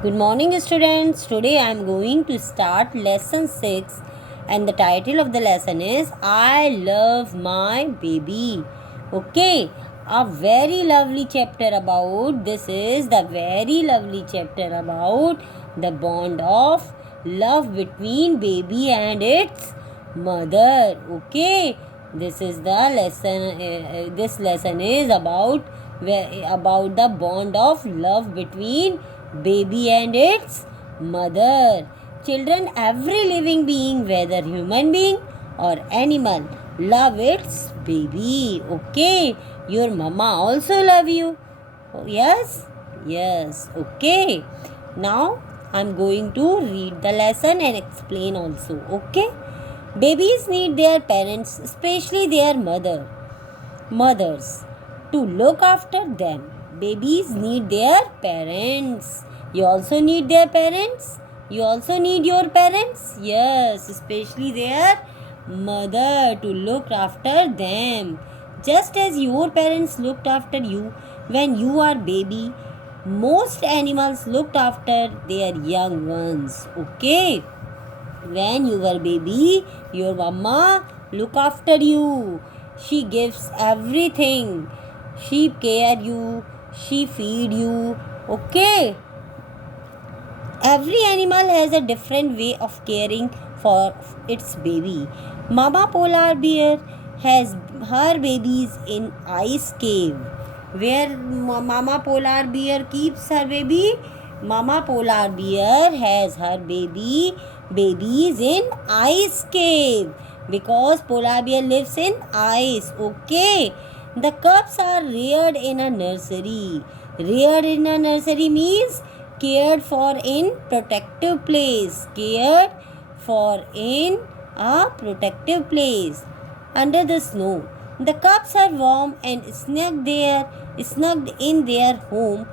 Good morning, students. Today I am going to start lesson 6, and the title of the lesson is I Love My Baby. Okay, a very lovely chapter about this is the very lovely chapter about the bond of love between baby and its mother. Okay, this is the lesson. This lesson is about the bond of love between baby and its mother. Children, every living being, whether human being or animal, love its baby. Okay, your mama also love you. Oh, yes, yes. Okay. Now I'm going to read the lesson and explain also. Okay. Babies need their parents, especially their mothers, to look after them. Babies need their parents. You also need their parents. You also need your parents. Yes, especially their mother to look after them. Just as your parents looked after you when you are baby, most animals looked after their young ones. Okay, when you were baby, your mama look after you. She gives everything. She care you. She feed you. Okay. Every animal has a different way of caring for its baby. Mama polar bear has her babies in ice cave. Where Mama polar bear keeps her baby? Mama polar bear has her babies in ice cave because polar bear lives in ice. Okay. The cubs are reared in a nursery. Reared in a nursery means cared for in protective place. Cared for in a protective place under the snow. The cubs are warm and snugged in their home,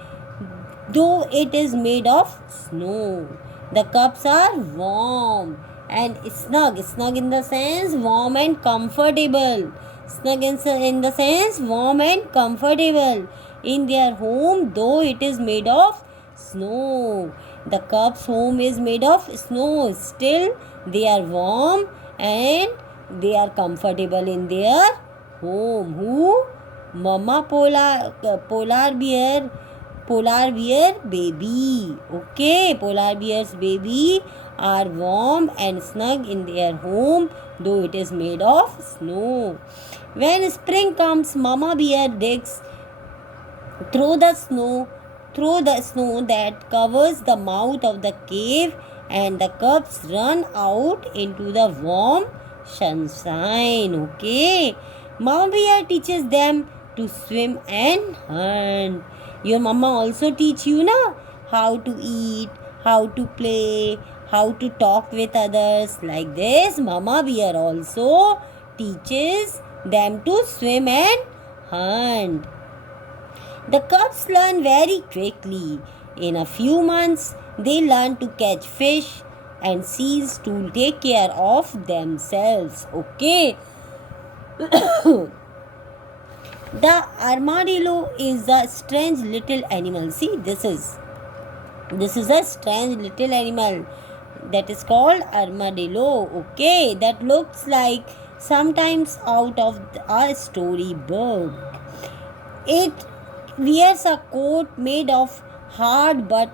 though it is made of snow. The cubs are warm and snug. Snug in the sense warm and comfortable. Snug in the sense warm and comfortable in their home, though it is made of snow. The cub's home is made of snow. Still, they are warm and they are comfortable in their home. Who? Mama polar bear baby. Okay, polar bear's baby are warm and snug in their home, though it is made of snow. When spring comes, mama bear digs through the snow that covers the mouth of the cave, and the cubs run out into the warm sunshine. Okay, mama bear teaches them to swim and hunt. Your mama also teach you na how to eat, how to play, how to talk with others. Like this, mama bear also teaches them to swim and hunt. The cubs learn very quickly. In a few months, they learn to catch fish and seals to take care of themselves. Okay. The armadillo is a strange little animal. See, this is a strange little animal that is called armadillo. Okay, that looks like sometimes out of a storybook. It wears a coat made of hard but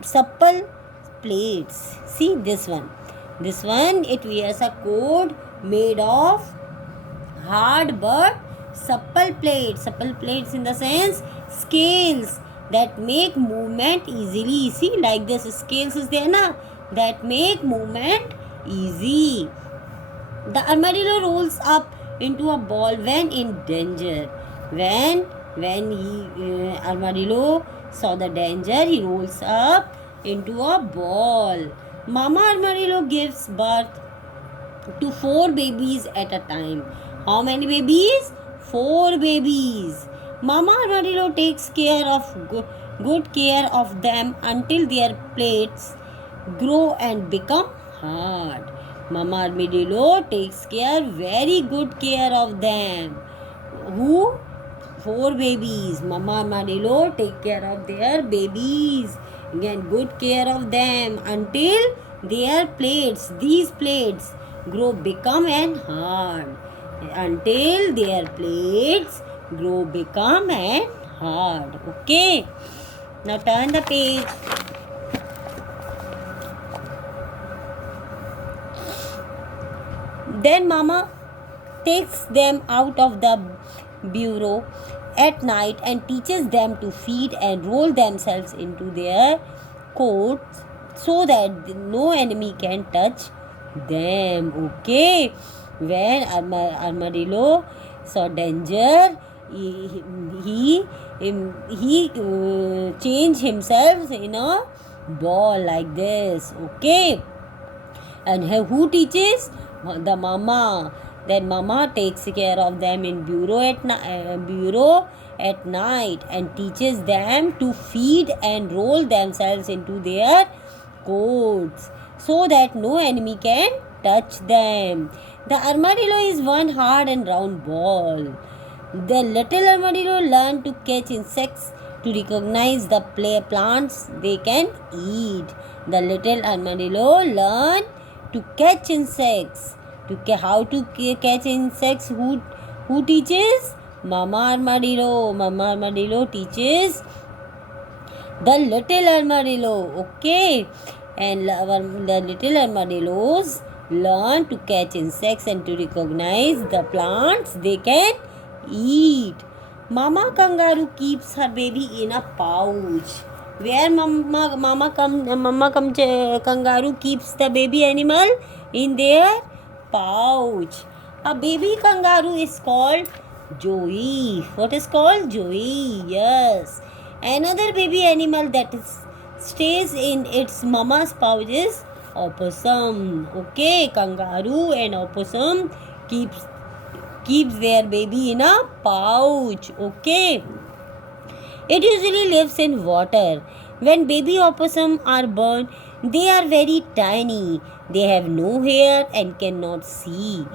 supple plates. See this one. This one, it wears a coat made of hard but supple plates. Supple plates in the sense scales that make movement easily. See, like this scales is there na, that make movement easy. The armadillo rolls up into a ball when in danger. When armadillo saw the danger, he rolls up into a ball. Mama armadillo gives birth to 4 babies at a time. How many babies? 4 babies. Mama armadillo takes good care of them until their plates grow and become hard. Mama armadillo takes very good care of them. Who? 4 babies. Mama armadillo take care of their babies Get good care of them until these plates become and hard. Until their plates become and hard. Okay. Now turn the page. Then Mama takes them out of the bureau at night and teaches them to feed and roll themselves into their coats so that no enemy can touch them. Okay. When Armadillo saw danger, he changed himself in a ball like this. Okay. And who teaches? The mama. Then mama takes care of them in bureau at night and teaches them to feed and roll themselves into their coats so that no enemy can touch them. The armadillo is one hard and round ball. The little armadillo learned to catch insects to recognize the plants they can eat. The little armadillo learned to catch insects. How to catch insects? Who teaches? Mama Armadillo. Mama Armadillo teaches the little armadillo. Okay. And the little armadillos learn to catch insects and to recognize the plants they can eat. Mama kangaroo keeps her baby in a pouch. Where mama kangaroo keeps the baby animal? In their pouch. A baby kangaroo is called Joey. What is called? Joey. Yes. Another baby animal that stays in its mama's pouch is opossum. Okay. Kangaroo and opossum keeps their baby in a pouch. Okay. It usually lives in water. When baby opossum are born, they are very tiny. They have no hair and cannot see.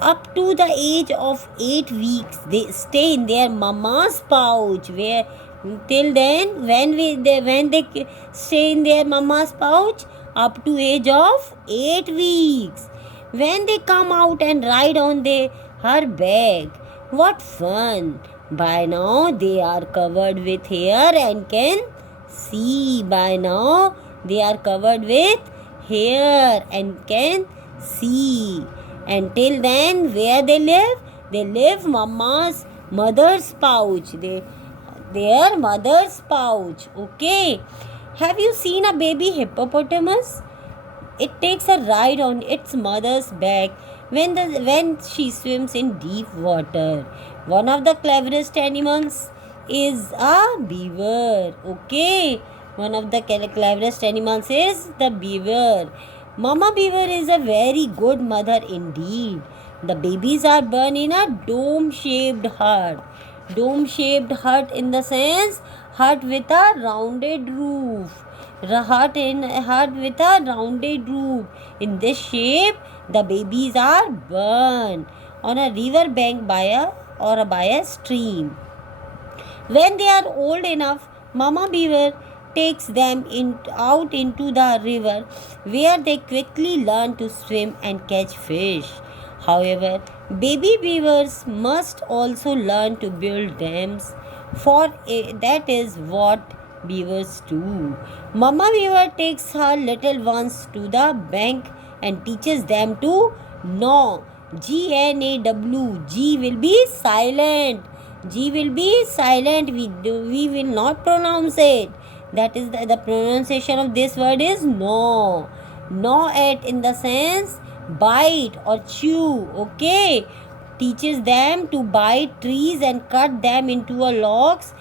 Up to the age of 8 weeks, they stay in their mama's pouch. Where till then, when they stay in their mama's pouch, up to age of 8 weeks. When they come out and ride on her back, what fun! By now they are covered with hair and can see. By now they are covered with hair and can see. Until then, where they live? They live mother's pouch. Their mother's pouch. Okay. Have you seen a baby hippopotamus? It takes a ride on its mother's back when she swims in deep water. One of the cleverest animals is a beaver. Okay. One of the cleverest animals is the beaver. Mama beaver is a very good mother indeed. The babies are born in a dome-shaped hut. Dome-shaped hut in the sense hut with a rounded roof. Hut with a rounded roof. In this shape, the babies are born on a river bank by a stream. When they are old enough, Mama Beaver takes them out into the river where they quickly learn to swim and catch fish. However, baby beavers must also learn to build dams, for that is what beavers do. Mama Beaver takes her little ones to the bank and teaches them to gnaw. Gnaw. G will be silent. G will be silent. We will not pronounce it. That is the pronunciation of this word is gnaw. Gnaw it in the sense bite or chew. Okay. Teaches them to bite trees and cut them into logs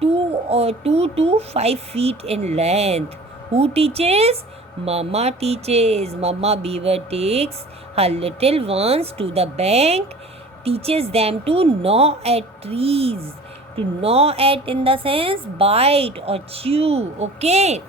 2 to 5 feet in length. Who teaches? Mama teaches. Mama Beaver takes her little ones to the bank, teaches them to gnaw at trees. To gnaw at in the sense bite or chew. Okay.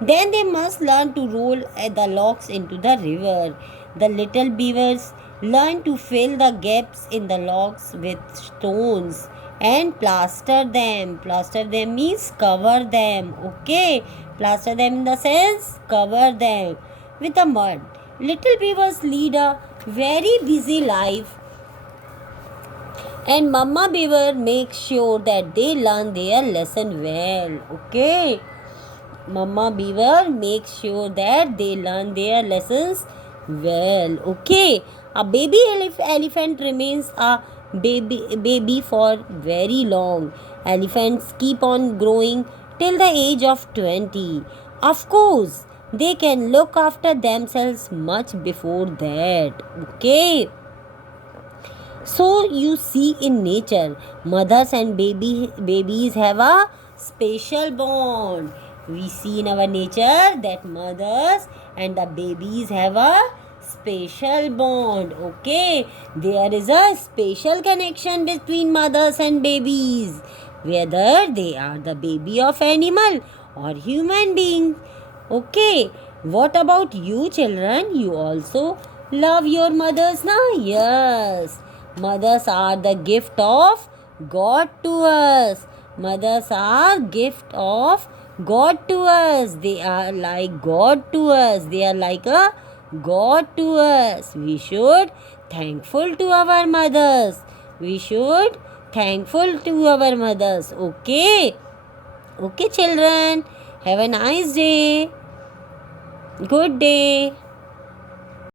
Then they must learn to roll the logs into the river. The little beavers learn to fill the gaps in the logs with stones and plaster them. Plaster them means cover them. Okay, plaster them in the sense cover them with the mud. Little beavers lead a very busy life, and Mama Beaver makes sure that they learn their lesson well. Okay, Mama Beaver makes sure that they learn their lessons well. Okay, a baby elephant remains a baby for very long. Elephants keep on growing till the age of 20. Of course, they can look after themselves much before that. Okay. So you see in nature, mothers and babies have a special bond. We see in our nature that mothers and the babies have a special bond. Okay, there is a special connection between mothers and babies, whether they are the baby of animal or human being. Okay, what about you children? You also love your mothers now? Yes. Mothers are the gift of God to us. Mothers are gift of God to us. They are like God to us. They are like a God to us. We should thankful to our mothers. We should thankful to our mothers. Okay. Okay children. Have a nice day. Good day.